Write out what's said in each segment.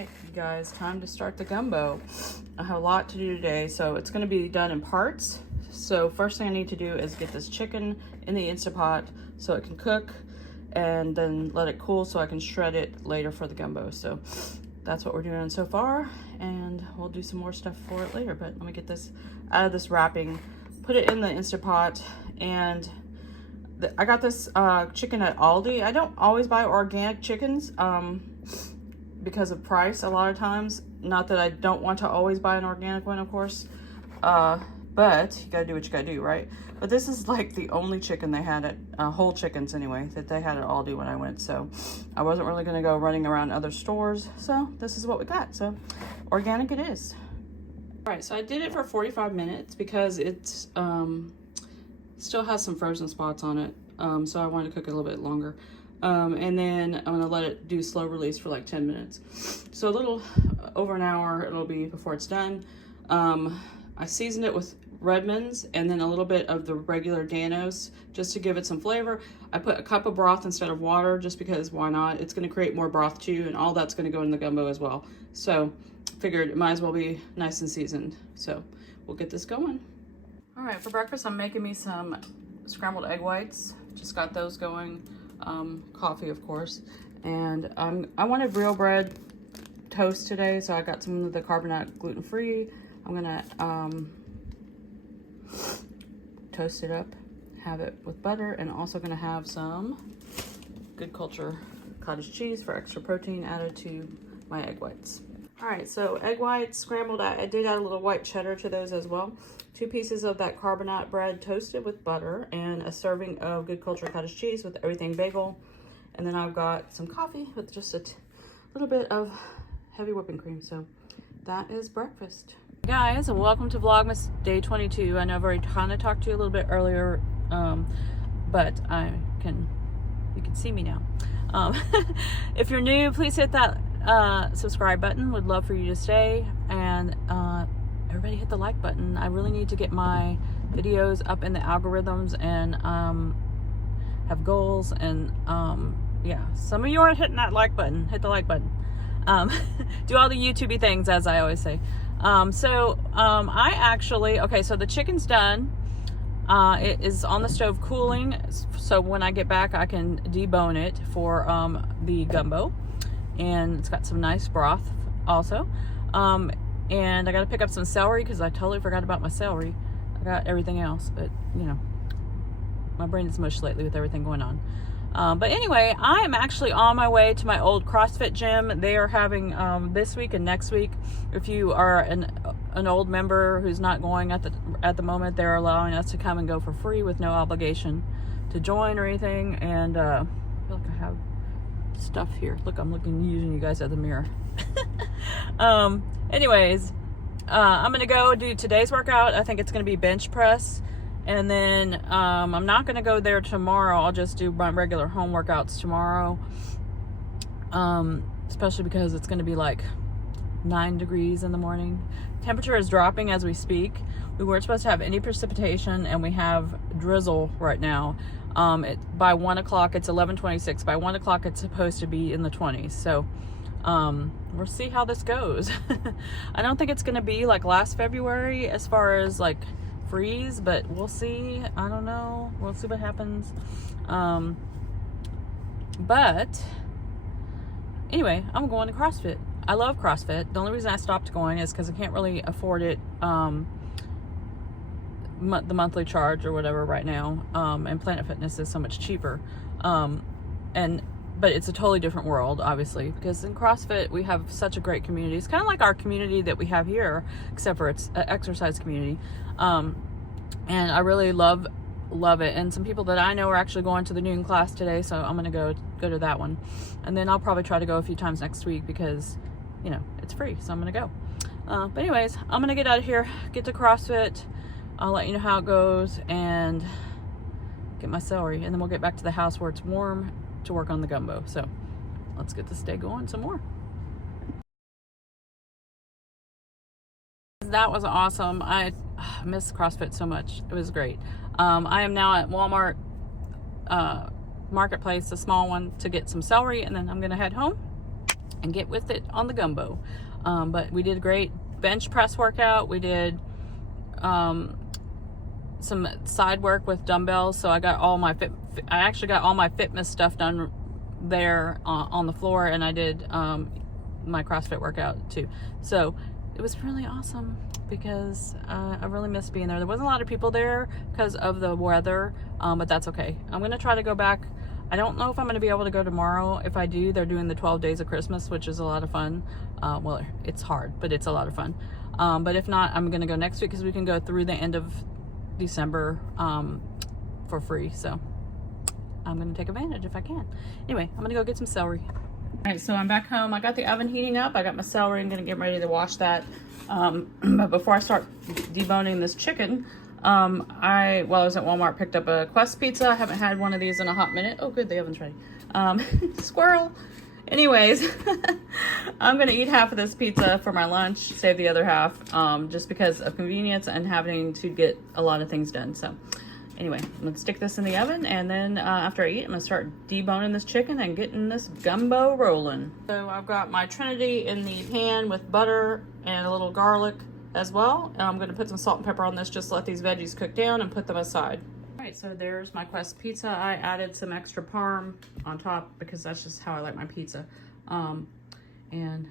right, you guys, time to start the gumbo. I have a lot to do today, so it's going to be done in parts. So first thing I need to do is get this chicken in the Instant Pot so it can cook, and then let it cool so I can shred it later for the gumbo. So that's what we're doing so far, and we'll do some more stuff for it later. But let me get this out of this wrapping, put it in the Instant Pot. And I got this chicken at Aldi. I don't always buy organic chickens because of price a lot of times. Not that I don't want to always buy an organic one, of course, but you gotta do what you gotta do, right? But this is like the only chicken they had at whole chickens anyway that they had at Aldi when I went, so I wasn't really gonna go running around other stores, so this is what we got. So organic it is. All right, so I did it for 45 minutes because it's still has some frozen spots on it, so I wanted to cook it a little bit longer. And then I'm gonna let it do slow release for like 10 minutes. So a little over an hour it'll be before it's done. I seasoned it with Redmond's and then a little bit of the regular Danos just to give it some flavor. I put a cup of broth instead of water just because why not? It's gonna create more broth too, and all that's gonna go in the gumbo as well. So figured it might as well be nice and seasoned. So we'll get this going. All right, for breakfast, I'm making me some scrambled egg whites. Just got those going. Coffee, of course. And I wanted real bread toast today, so I got some of the carbonate gluten-free. I'm gonna toast it up, have it with butter, and also gonna have some Good Culture cottage cheese for extra protein added to my egg whites. All right, so egg whites scrambled. I did add a little white cheddar to those as well. 2 pieces of that carbonate bread toasted with butter, and a serving of Good Culture cottage cheese with everything bagel. And then I've got some coffee with just a little bit of heavy whipping cream. So that is breakfast. Guys, and welcome to Vlogmas day 22. I know I've already kind of talked to you a little bit earlier, but you can see me now. If you're new, please hit that subscribe button. Would love for you to stay, and everybody hit the like button. I really need to get my videos up in the algorithms and have goals, and yeah, some of you aren't hitting that like button. Hit the like button. Do all the YouTubey things, as I always say. I actually, okay, so the chicken's done. It is on the stove cooling, so when I get back I can debone it for the gumbo. And it's got some nice broth also. And I got to pick up some celery because I totally forgot about my celery. I got everything else, but you know, my brain is mush lately with everything going on. But anyway, I am actually on my way to my old CrossFit gym. They are having this week and next week. If you are an old member who's not going at the moment, they're allowing us to come and go for free with no obligation to join or anything. And I feel like I have stuff here. Look, I'm using you guys as a mirror. Anyways, I'm gonna go do today's workout. I think it's gonna be bench press, and then I'm not gonna go there tomorrow. I'll just do my regular home workouts tomorrow, especially because it's gonna be like 9 degrees in the morning. Temperature is dropping as we speak. We weren't supposed to have any precipitation, and we have drizzle right now. By 1 o'clock, it's 11:26. By 1 o'clock, it's supposed to be in the 20s. So we'll see how this goes. I don't think it's going to be like last February as far as like freeze, but we'll see. I don't know. We'll see what happens. But anyway, I'm going to CrossFit. I love CrossFit. The only reason I stopped going is because I can't really afford it. The monthly charge or whatever right now, and Planet Fitness is so much cheaper, but it's a totally different world, obviously, because in CrossFit we have such a great community. It's kind of like our community that we have here, except for it's an exercise community, and I really love it. And some people that I know are actually going to the noon class today, so I'm gonna go to that one, and then I'll probably try to go a few times next week because, you know, it's free, so I'm gonna go. But anyways, I'm gonna get out of here, get to CrossFit. I'll let you know how it goes and get my celery, and then we'll get back to the house where it's warm to work on the gumbo. So let's get this day going some more. That was awesome. I miss CrossFit so much. It was great. I am now at Walmart Marketplace, the small one, to get some celery, and then I'm gonna head home and get with it on the gumbo. But we did a great bench press workout. We did some side work with dumbbells. So I got all my I actually got all my fitness stuff done there on the floor, and I did my CrossFit workout too. So it was really awesome because I really missed being there. There wasn't a lot of people there because of the weather, but that's okay. I'm gonna try to go back. I don't know if I'm gonna be able to go tomorrow. If I do, they're doing the 12 days of Christmas, which is a lot of fun. Well, it's hard, but it's a lot of fun. But if not, I'm gonna go next week because we can go through the end of December for free. So I'm gonna take advantage if I can. Anyway, I'm gonna go get some celery. All right, so I'm back home. I got the oven heating up. I got my celery. I'm gonna get ready to wash that. But before I start deboning this chicken, I was at Walmart, picked up a Quest pizza. I haven't had one of these in a hot minute. Oh, good, the oven's ready. Squirrel. Anyways, I'm gonna eat half of this pizza for my lunch, save the other half, just because of convenience and having to get a lot of things done. So anyway, I'm gonna stick this in the oven, and then after I eat, I'm gonna start deboning this chicken and getting this gumbo rolling. So I've got my Trinity in the pan with butter and a little garlic as well. And I'm gonna put some salt and pepper on this, just to let these veggies cook down and put them aside. All right, so there's my Quest pizza. I added some extra parm on top because that's just how I like my pizza. And I'm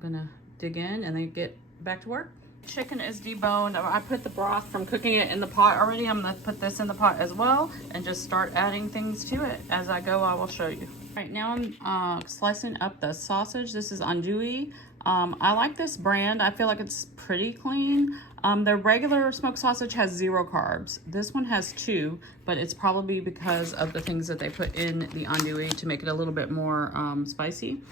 gonna dig in and then get back to work. Chicken is deboned. I put the broth from cooking it in the pot already. I'm gonna put this in the pot as well and just start adding things to it. As I go, I will show you. All right, now I'm slicing up the sausage. This is andouille. I like this brand. I feel like it's pretty clean. The regular smoked sausage has 0 carbs. This one has 2, but it's probably because of the things that they put in the andouille to make it a little bit more spicy.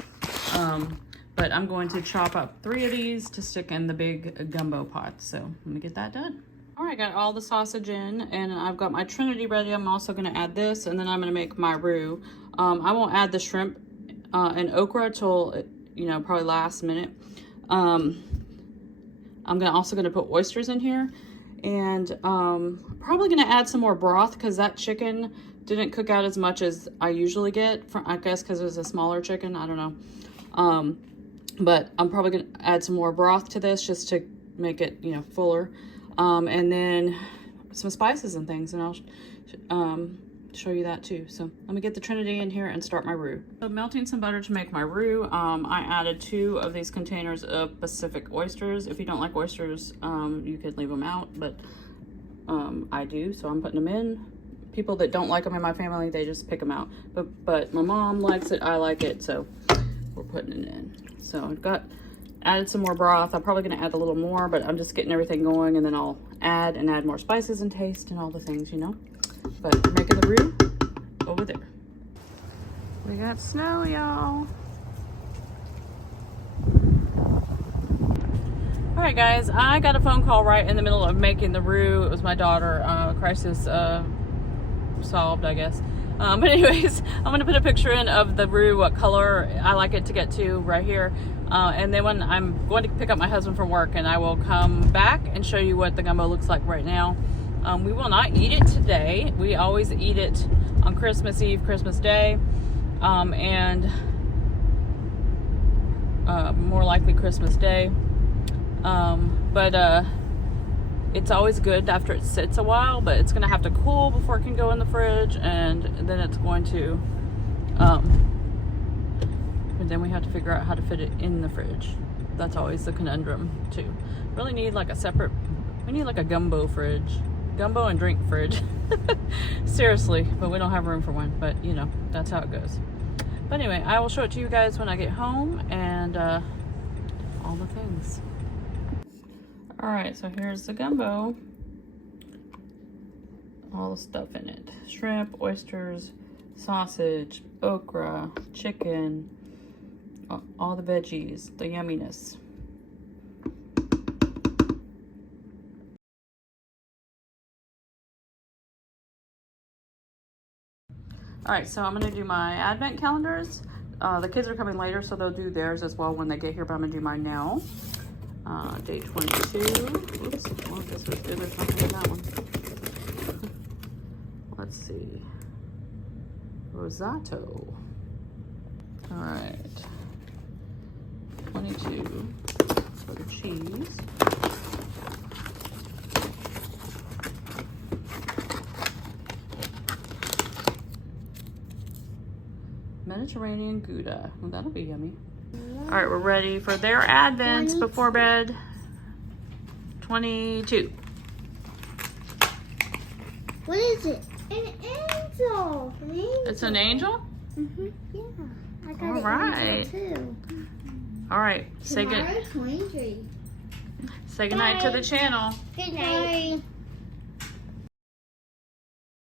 But I'm going to chop up 3 of these to stick in the big gumbo pot. So let me get that done. All right, got all the sausage in, and I've got my Trinity ready. I'm also gonna add this, and then I'm gonna make my roux. I won't add the shrimp and okra till, probably last minute. I'm also gonna put oysters in here, and probably gonna add some more broth because that chicken didn't cook out as much as I usually get, I guess because it was a smaller chicken, I don't know. But I'm probably gonna add some more broth to this just to make it, fuller. And then some spices and things, and I'll show you that too. So let me get the Trinity in here and start my roux. So melting some butter to make my roux. I added 2 of these containers of Pacific oysters. If you don't like oysters, you could leave them out, but I do, so I'm putting them in. People that don't like them in my family, they just pick them out. But my mom likes it, I like it, so we're putting it in. So I've added some more broth. I'm probably gonna add a little more, but I'm just getting everything going, and then I'll add more spices and taste and all the things, But we're making the roux over there. We got snow, y'all. All right, guys, I got a phone call right in the middle of making the roux. It was my daughter. Crisis solved, I guess. But anyways, I'm gonna put a picture in of the roux, what color I like it to get to right here. And then when I'm going to pick up my husband from work, and I will come back and show you what the gumbo looks like right now. We will not eat it today. We always eat it on Christmas Eve, Christmas Day, and more likely Christmas Day. But it's always good after it sits a while, but it's gonna have to cool before it can go in the fridge, and then it's going to, and then we have to figure out how to fit it in the fridge. That's always the conundrum too. Really need like we need like a gumbo fridge. Gumbo and drink fridge. Seriously, but we don't have room for one, but that's how it goes. But anyway, I will show it to you guys when I get home, and all the things. All right, so here's the gumbo. All the stuff in it. Shrimp, oysters, sausage, okra, chicken, all the veggies, the yumminess. All right, so I'm gonna do my advent calendars. The kids are coming later, so they'll do theirs as well when they get here, but I'm gonna do mine now. Day 22. Oops, well, I guess there's nothing in that one. Let's see. Rosato. All right. to for the cheese. Mediterranean Gouda. Well, that'll be yummy. All right, we're ready for their advents before bed. 22. What is it? An angel. An angel. It's an angel? Mm-hmm. Yeah. I got All right. too. All right. Say Tomorrow's 23. Say goodnight to the channel. Good night. Bye.